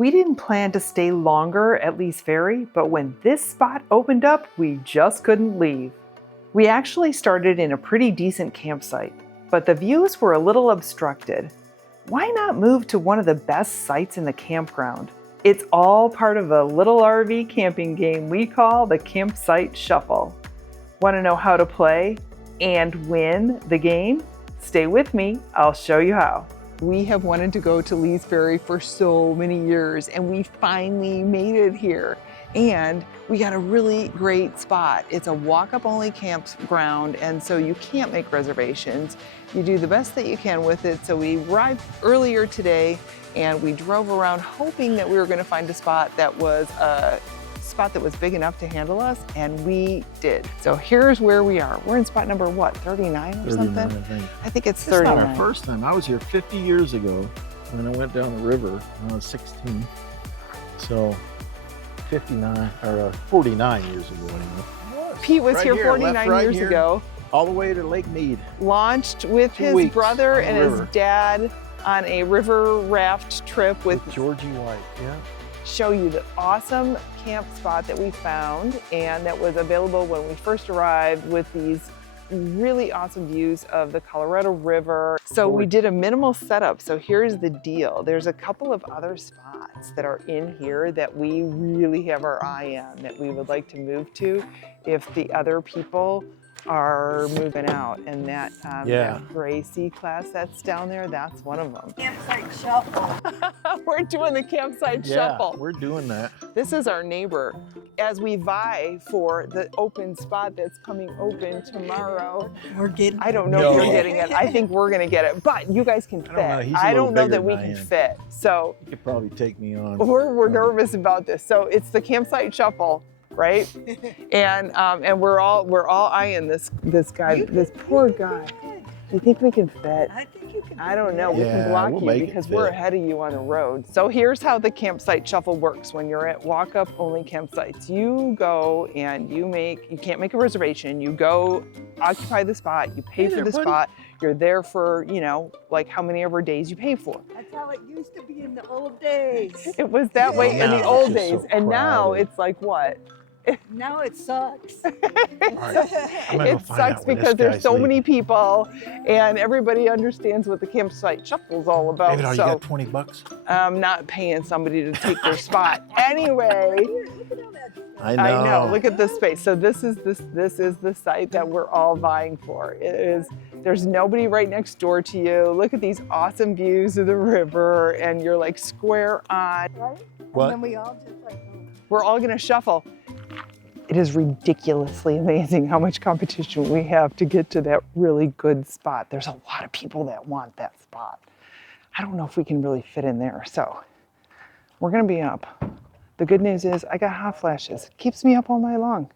We didn't plan to stay longer at Lees Ferry, but when this spot opened up, we just couldn't leave. We actually started in a pretty decent campsite, but the views were a little obstructed. Why not move to one of the best sites in the campground? It's all part of a little RV camping game we call the Campsite Shuffle. Want to know how to play and win the game? Stay with me, I'll show you how. We have wanted to go to Lees Ferry for so many years, and we finally made it here. And we got a really great spot. It's a walk-up only campground, and so you can't make reservations. You do the best that you can with it. So we arrived earlier today, and we drove around hoping that we were gonna find a spot that was big enough to handle us, and we did. So here's where we are. We're in spot number what, 39 or 39, something? I think it's 39. It's not our first time. I was here 50 years ago when I went down the river when I was 16. So 59 or 49 years ago anyway. Pete was Right here here, 49 right years here. ago. All the way to Lake Mead. Launched with 2 his weeks brother on the and his river. dad on a river raft trip with Georgie White, yeah. show you the awesome camp spot that we found and that was available when we first arrived with these really awesome views of the Colorado River. So we did a minimal setup. So here's the deal. There's a couple of other spots that are in here that we really have our eye on that we would like to move to if the other people are moving out, and that gray C-Class that's down there, that's one of them. Campsite shuffle. We're doing the campsite shuffle. We're doing that. This is our neighbor. As we vie for the open spot that's coming open tomorrow, We're getting I don't know if you're getting it. I think we're gonna get it, but you guys can fit. I don't know that we can fit. So You could probably take me on. we're nervous about this. So it's the campsite shuffle, right? And we're all eyeing this guy, this poor guy. Do you think we can fit? I think you can. I don't know. We Yeah, can block we'll you make it because fit. we're ahead of you on the road. So here's how the campsite shuffle works when you're at walk-up only campsites. You go and you can't make a reservation. You go occupy the spot, you pay for the spot. You're there for, like how many ever days you pay for. That's how it used to be in the old days. It was that way in the Now old it's just days. so And now crowded. it's like what? Now it sucks. It sucks because there's so many people and everybody understands what the campsite shuffle is all about. David, you So got 20 bucks? I'm not paying somebody to take their spot. Anyway, I know. I know, look at this space. So this is the site that we're all vying for. There's nobody right next door to you. Look at these awesome views of the river and you're like square on. Right? What? And then we all just like, We're all gonna shuffle. It is ridiculously amazing how much competition we have to get to that really good spot. There's a lot of people that want that spot. I don't know if we can really fit in there, so we're gonna be up. The good news is I got hot flashes. Keeps me up all night long,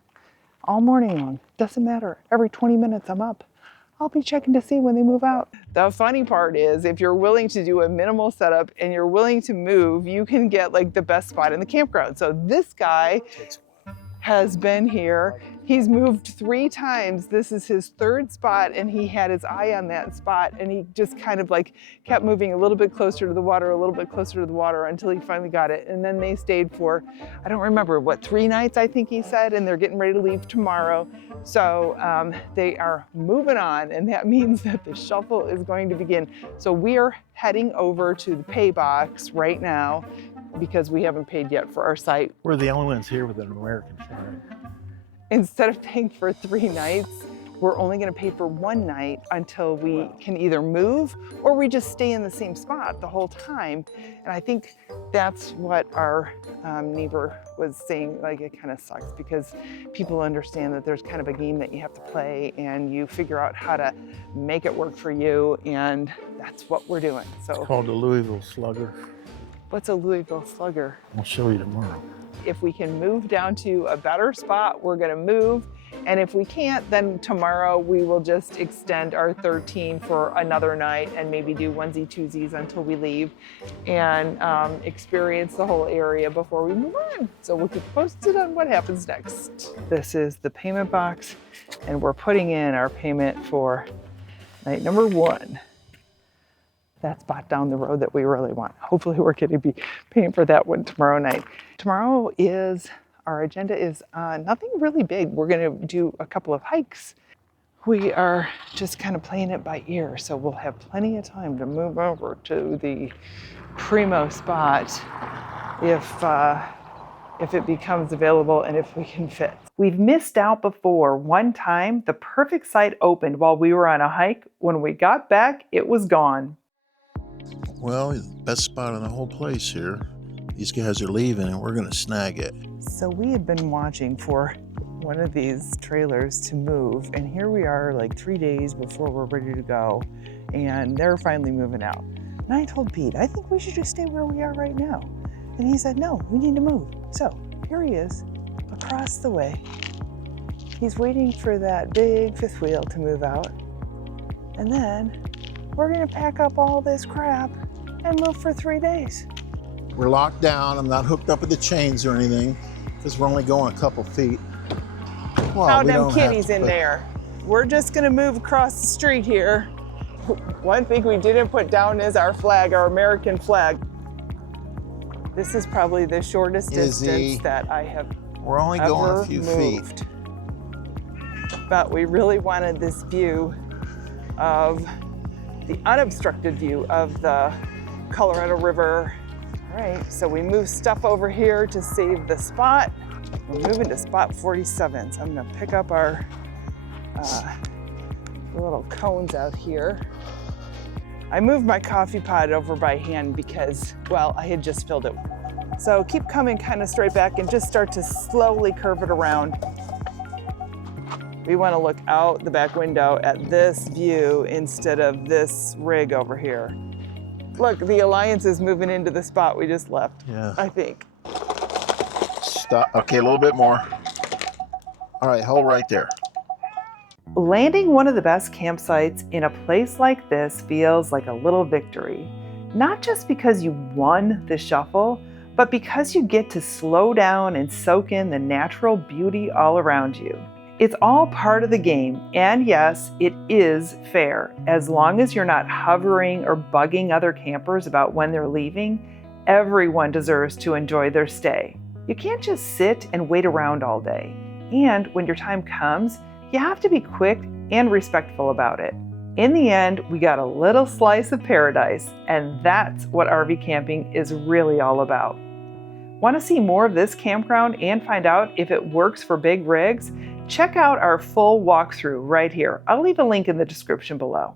all morning long. Doesn't matter. Every 20 minutes I'm up. I'll be checking to see when they move out. The funny part is if you're willing to do a minimal setup and you're willing to move, you can get like the best spot in the campground. So this guy has been here. He's moved 3 times. This is his 3rd spot and he had his eye on that spot and he just kind of like kept moving a little bit closer to the water, a little bit closer to the water until he finally got it. And then they stayed for, I don't remember, 3 nights I think he said, and they're getting ready to leave tomorrow. So they are moving on, and that means that the shuffle is going to begin. So we are heading over to the pay box right now because we haven't paid yet for our site. We're the only ones here with an American flag. Instead of paying for 3 nights, we're only gonna pay for 1 night until we can either move or we just stay in the same spot the whole time. And I think that's what our neighbor was saying, like it kind of sucks because people understand that there's kind of a game that you have to play and you figure out how to make it work for you, and that's what we're doing. So It's called the Louisville Slugger. what's a Louisville Slugger? I'll show you tomorrow. If we can move down to a better spot, we're gonna move. And if we can't, then tomorrow we will just extend our 13 for another night and maybe do onesie twosies until we leave and experience the whole area before we move on. So we'll keep posted on what happens next. This is the payment box and we're putting in our payment for night number 1. that spot down the road that we really want. Hopefully we're going to be paying for that one tomorrow night. Tomorrow our agenda is nothing really big. We're going to do a couple of hikes. We are just kind of playing it by ear, so we'll have plenty of time to move over to the primo spot if it becomes available and if we can fit. We've missed out before. One time, the perfect site opened while we were on a hike. When we got back, it was gone. Well, the best spot in the whole place here. These guys are leaving and we're gonna snag it. So we had been watching for one of these trailers to move, and here we are like 3 days before we're ready to go, and they're finally moving out. And I told Pete, I think we should just stay where we are right now. And he said, no, we need to move. So here he is, across the way. He's waiting for that big fifth wheel to move out. And then we're gonna pack up all this crap and move for 3 days. We're locked down. I'm not hooked up with the chains or anything because we're only going a couple feet. Well, How we them don't have kitties to in put- there. We're just gonna move across the street here. One thing we didn't put down is our flag, our American flag. This is probably the shortest Izzy, distance that I have We're only going ever a few moved. feet. But we really wanted this view of the unobstructed view of the Colorado River. All right, so we moved stuff over here to save the spot. We're moving to spot 47, so I'm gonna pick up our little cones out here. I moved my coffee pot over by hand because, well, I had just filled it. So keep coming kind of straight back and just start to slowly curve it around. We want to look out the back window at this view instead of this rig over here. Look, the Alliance is moving into the spot we just left, Yeah. I think. Stop. Okay, a little bit more. All right, hold right there. Landing one of the best campsites in a place like this feels like a little victory. Not just because you won the shuffle, but because you get to slow down and soak in the natural beauty all around you. It's all part of the game, and yes, it is fair. As long as you're not hovering or bugging other campers about when they're leaving, everyone deserves to enjoy their stay. You can't just sit and wait around all day. And when your time comes, you have to be quick and respectful about it. In the end, we got a little slice of paradise, and that's what RV camping is really all about. Want to see more of this campground and find out if it works for big rigs? Check out our full walkthrough right here. I'll leave a link in the description below.